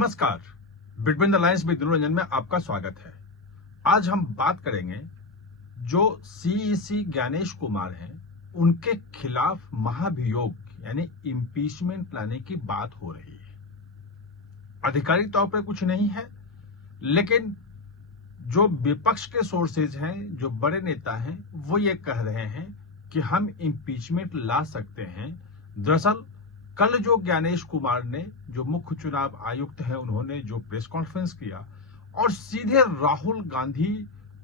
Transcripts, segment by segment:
नमस्कार, between the lines with Ranjan में आपका स्वागत है। आज हम बात करेंगे जो सीईसी ज्ञानेश कुमार हैं, उनके खिलाफ महाभियोग यानी इम्पीचमेंट लाने की बात हो रही है। आधिकारिक तौर पर कुछ नहीं है, लेकिन जो विपक्ष के सोर्सेज हैं, जो बड़े नेता हैं, वो ये कह रहे हैं कि हम इम्पीचमेंट ला सकते हैं। दरअसल कल जो ज्ञानेश कुमार ने, जो मुख्य चुनाव आयुक्त हैं, उन्होंने जो प्रेस कॉन्फ्रेंस किया और सीधे राहुल गांधी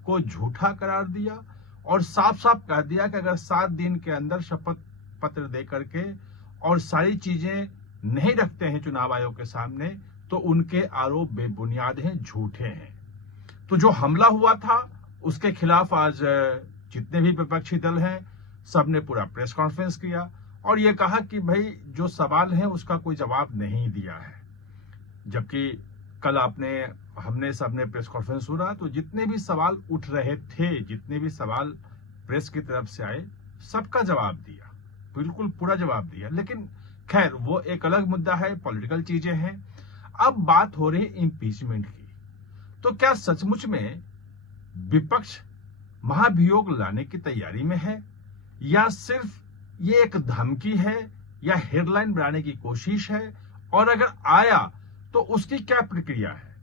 को झूठा करार दिया और साफ साफ कह दिया कि अगर 7 दिन के अंदर शपथ पत्र दे करके और सारी चीजें नहीं रखते हैं चुनाव आयोग के सामने, तो उनके आरोप बेबुनियाद हैं, झूठे हैं। तो जो हमला हुआ था उसके खिलाफ आज जितने भी विपक्षी दल हैं, सबने पूरा प्रेस कॉन्फ्रेंस किया और ये कहा कि भाई जो सवाल है उसका कोई जवाब नहीं दिया है। जबकि कल हमने सबने प्रेस कॉन्फ्रेंस सुना तो जितने भी सवाल उठ रहे थे, जितने भी सवाल प्रेस की तरफ से आए, सबका जवाब दिया, बिल्कुल पूरा जवाब दिया। लेकिन खैर वो एक अलग मुद्दा है, पॉलिटिकल चीजें हैं। अब बात हो रही है इम्पीचमेंट की। तो क्या सचमुच में विपक्ष महाभियोग लाने की तैयारी में है, या सिर्फ ये एक धमकी है, या हेडलाइन बनाने की कोशिश है? और अगर आया तो उसकी क्या प्रक्रिया है?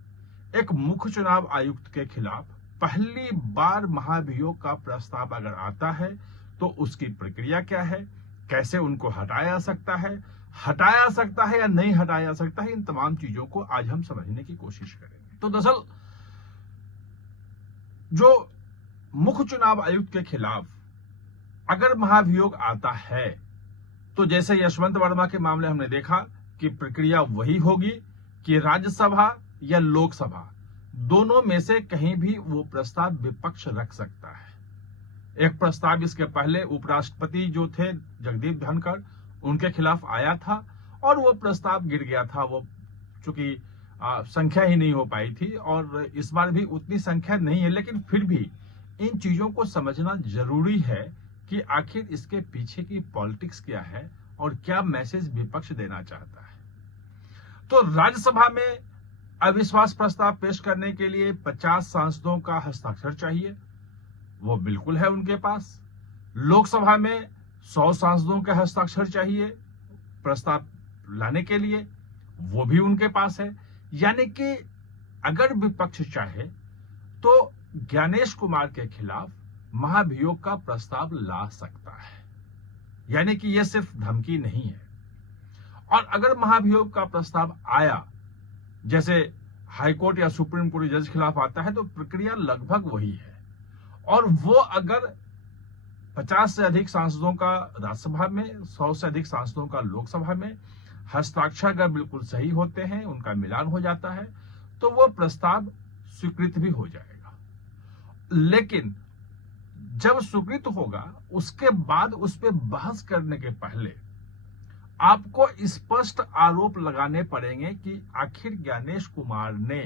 एक मुख्य चुनाव आयुक्त के खिलाफ पहली बार महाभियोग का प्रस्ताव अगर आता है तो उसकी प्रक्रिया क्या है, कैसे उनको हटाया सकता है या नहीं हटाया सकता है, इन तमाम चीजों को आज हम समझने की कोशिश करेंगे। तो दरअसल जो मुख्य चुनाव आयुक्त के खिलाफ अगर महाभियोग आता है तो जैसे यशवंत वर्मा के मामले हमने देखा कि प्रक्रिया वही होगी कि राज्यसभा या लोकसभा, दोनों में से कहीं भी वो प्रस्ताव विपक्ष रख सकता है। एक प्रस्ताव इसके पहले उपराष्ट्रपति जो थे जगदीप धनखड़, उनके खिलाफ आया था और वो प्रस्ताव गिर गया था। वो चूंकि संख्या ही नहीं हो पाई थी और इस बार भी उतनी संख्या नहीं है, लेकिन फिर भी इन चीजों को समझना जरूरी है कि आखिर इसके पीछे की पॉलिटिक्स क्या है और क्या मैसेज विपक्ष देना चाहता है। तो राज्यसभा में अविश्वास प्रस्ताव पेश करने के लिए 50 सांसदों का हस्ताक्षर चाहिए, वो बिल्कुल है उनके पास। लोकसभा में 100 सांसदों के हस्ताक्षर चाहिए प्रस्ताव लाने के लिए, वो भी उनके पास है। यानी कि अगर विपक्ष चाहे तो ज्ञानेश कुमार के खिलाफ महाभियोग का प्रस्ताव ला सकता है। यानी कि यह सिर्फ धमकी नहीं है। और अगर महाभियोग का प्रस्ताव आया, जैसे हाईकोर्ट या सुप्रीम कोर्ट जज खिलाफ आता है, तो प्रक्रिया लगभग वही है। और वो अगर 50 से अधिक सांसदों का राज्यसभा में, 100 से अधिक सांसदों का लोकसभा में, हस्ताक्षर अगर बिल्कुल सही होते हैं, उनका मिलान हो जाता है, तो वो प्रस्ताव स्वीकृत भी हो जाएगा। लेकिन जब स्वीकृत होगा, उसके बाद उस पर बहस करने के पहले आपको स्पष्ट आरोप लगाने पड़ेंगे कि आखिर ज्ञानेश कुमार ने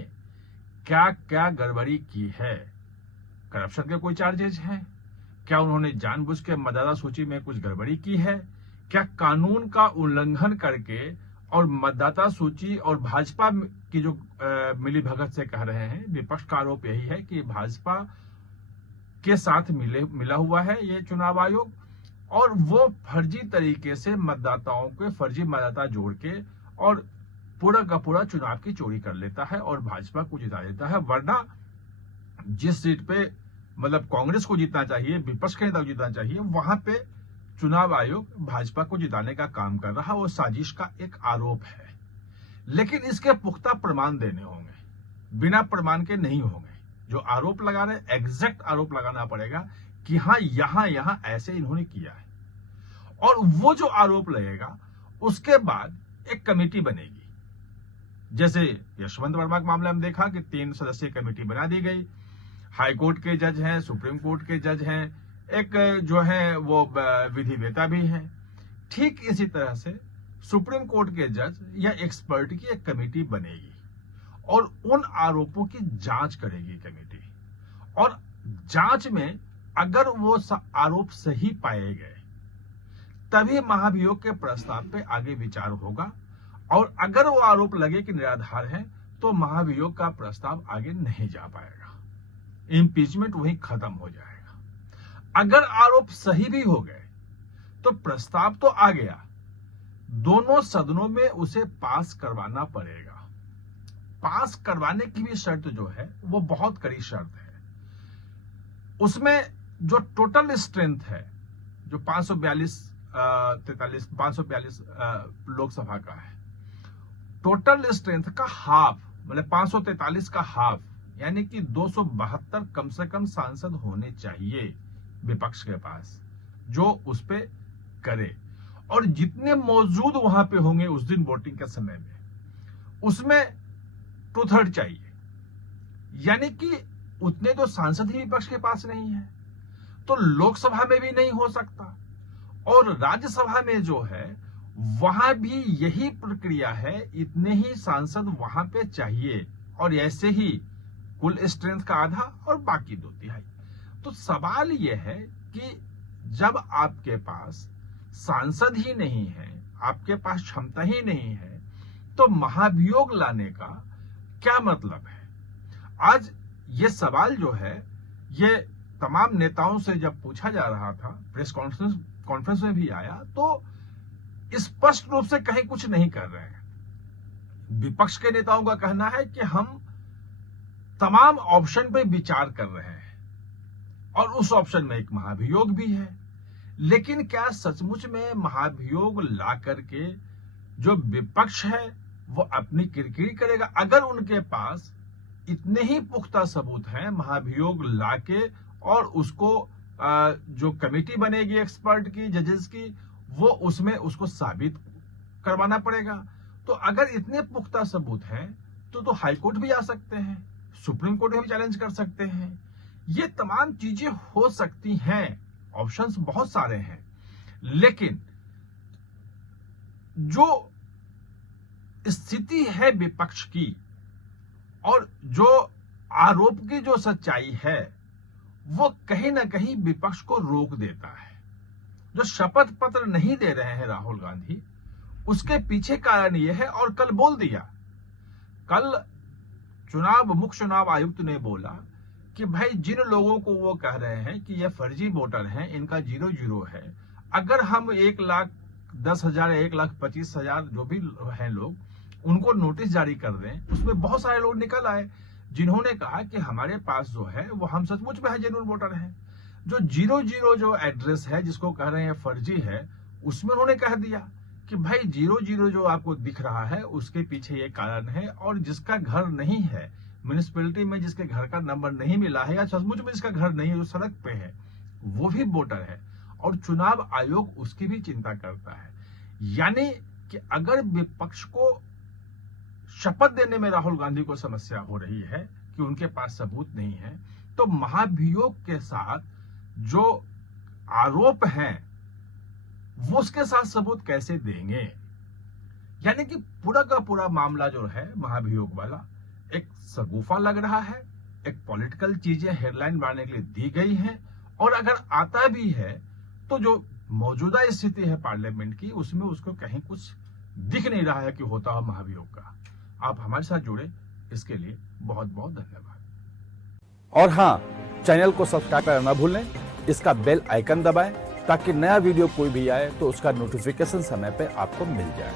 क्या क्या गड़बड़ी की है। करप्शन के कोई चार्जेज हैं? क्या उन्होंने जानबूझ के मतदाता सूची में कुछ गड़बड़ी की है? क्या कानून का उल्लंघन करके और मतदाता सूची और भाजपा की जो मिलीभगत से कह रहे हैं, विपक्ष का आरोप यही है कि भाजपा के साथ मिला हुआ है ये चुनाव आयोग और वो फर्जी तरीके से मतदाताओं के फर्जी मतदाता जोड़ के और पूरा का पूरा चुनाव की चोरी कर लेता है और भाजपा को जिता देता है। वरना जिस सीट पे मतलब कांग्रेस को जीतना चाहिए, विपक्ष के नेता को जीतना चाहिए, वहां पे चुनाव आयोग भाजपा को जिताने का काम कर रहा, वो साजिश का एक आरोप है। लेकिन इसके पुख्ता प्रमाण देने होंगे, बिना प्रमाण के नहीं होंगे। जो आरोप लगा रहे, एग्जैक्ट आरोप लगाना पड़ेगा कि हाँ यहां ऐसे इन्होंने किया है। और वो जो आरोप लगेगा उसके बाद एक कमेटी बनेगी। जैसे यशवंत वर्मा के मामले में देखा कि 3 सदस्यीय कमेटी बना दी गई। हाईकोर्ट के जज हैं, सुप्रीम कोर्ट के जज हैं, एक जो है वो विधिवेता भी है। ठीक इसी तरह से सुप्रीम कोर्ट के जज या एक्सपर्ट की एक कमेटी बनेगी और उन आरोपों की जांच करेगी कमेटी। और जांच में अगर वो आरोप सही पाए गए, तभी महाभियोग के प्रस्ताव पे आगे विचार होगा। और अगर वो आरोप लगे कि निराधार है तो महाभियोग का प्रस्ताव आगे नहीं जा पाएगा, इम्पीचमेंट वहीं खत्म हो जाएगा। अगर आरोप सही भी हो गए तो प्रस्ताव तो आ गया, दोनों सदनों में उसे पास करवाना पड़ेगा। पास करवाने की भी शर्त जो है वो बहुत कड़ी शर्त है। उसमें जो टोटल स्ट्रेंथ है, जो 542 लोकसभा का है, टोटल स्ट्रेंथ का हाफ, मतलब 543 का हाफ, यानी कि 272 कम से कम सांसद होने चाहिए विपक्ष के पास, जो उस पे करे। और जितने मौजूद वहां पे होंगे उस दिन वोटिंग के समय में, उसमें 2/3 चाहिए, यानी कि उतने तो सांसद ही विपक्ष के पास नहीं है, तो लोकसभा में भी नहीं हो सकता। और राज्यसभा में जो है वहां भी यही प्रक्रिया है, इतने ही सांसद वहां पे चाहिए, और ऐसे ही कुल स्ट्रेंथ का आधा और बाकी 2/3। तो सवाल यह है कि जब आपके पास सांसद ही नहीं है, आपके पास क्षमता ही नहीं है, तो महाभियोग लाने का क्या मतलब है? आज ये सवाल जो है ये तमाम नेताओं से जब पूछा जा रहा था, प्रेस कॉन्फ्रेंस में भी आया, तो स्पष्ट रूप से कहीं कुछ नहीं कर रहे हैं। विपक्ष के नेताओं का कहना है कि हम तमाम ऑप्शन पे विचार कर रहे हैं और उस ऑप्शन में एक महाभियोग भी है। लेकिन क्या सचमुच में महाभियोग ला करके जो विपक्ष है वो अपनी किरकिरी करेगा? अगर उनके पास इतने ही पुख्ता सबूत हैं महाभियोग लाके, और उसको जो कमेटी बनेगी एक्सपर्ट की, जजेस की, वो उसमें उसको साबित करवाना पड़ेगा। तो अगर इतने पुख्ता सबूत हैं तो हाई कोर्ट भी जा सकते हैं, सुप्रीम कोर्ट में भी चैलेंज कर सकते हैं। ये तमाम चीजें हो सकती हैं, ऑप्शंस बहुत सारे हैं। लेकिन जो स्थिति है विपक्ष की और जो आरोप की जो सच्चाई है, वो कहीं ना कहीं विपक्ष को रोक देता है। जो शपथ पत्र नहीं दे रहे हैं राहुल गांधी, उसके पीछे कारण यह है, और कल बोल दिया, कल मुख्य चुनाव आयुक्त ने बोला कि भाई जिन लोगों को वो कह रहे हैं कि ये फर्जी वोटर हैं, इनका 0-0 है, अगर हम 1,10,000 या 1,25,000 जो भी हैं लोग, उनको नोटिस जारी कर दें। उसमें बहुत सारे लोग निकल आए जिन्होंने कहा कि हमारे पास जो है वो हम सचमुच में है जेन्युइन वोटर हैं। जो 0-0 जो एड्रेस है जिसको कह रहे हैं फर्जी है, उसमें उन्होंने कह दिया कि भाई 0-0 जो आपको दिख रहा है उसके पीछे ये कारण है, और जिसका घर नहीं है म्यूनिसिपैलिटी में, जिसके घर का नंबर नहीं मिला है, या सचमुच में जिसका घर नहीं है, जो सड़क पे है, वो भी वोटर है, और चुनाव आयोग उसकी भी चिंता करता है। यानी कि अगर विपक्ष को शपथ देने में राहुल गांधी को समस्या हो रही है कि उनके पास सबूत नहीं है, तो महाभियोग के साथ जो आरोप हैं वो उसके साथ सबूत कैसे देंगे? यानी कि पूरा का पूरा मामला जो है महाभियोग वाला एक सगुफा लग रहा है, एक पॉलिटिकल चीजें हेडलाइन बनाने के लिए दी गई हैं, और अगर आता भी है तो जो मौजूदा स्थिति है पार्लियामेंट की, उसमें उसको कहीं कुछ दिख नहीं रहा है कि होता हो महाभियोग का। आप हमारे साथ जुड़े, इसके लिए बहुत बहुत धन्यवाद। और हाँ, चैनल को सब्सक्राइब करना ना भूलें, इसका बेल आइकन दबाएं ताकि नया वीडियो कोई भी आए तो उसका नोटिफिकेशन समय पे आपको मिल जाए।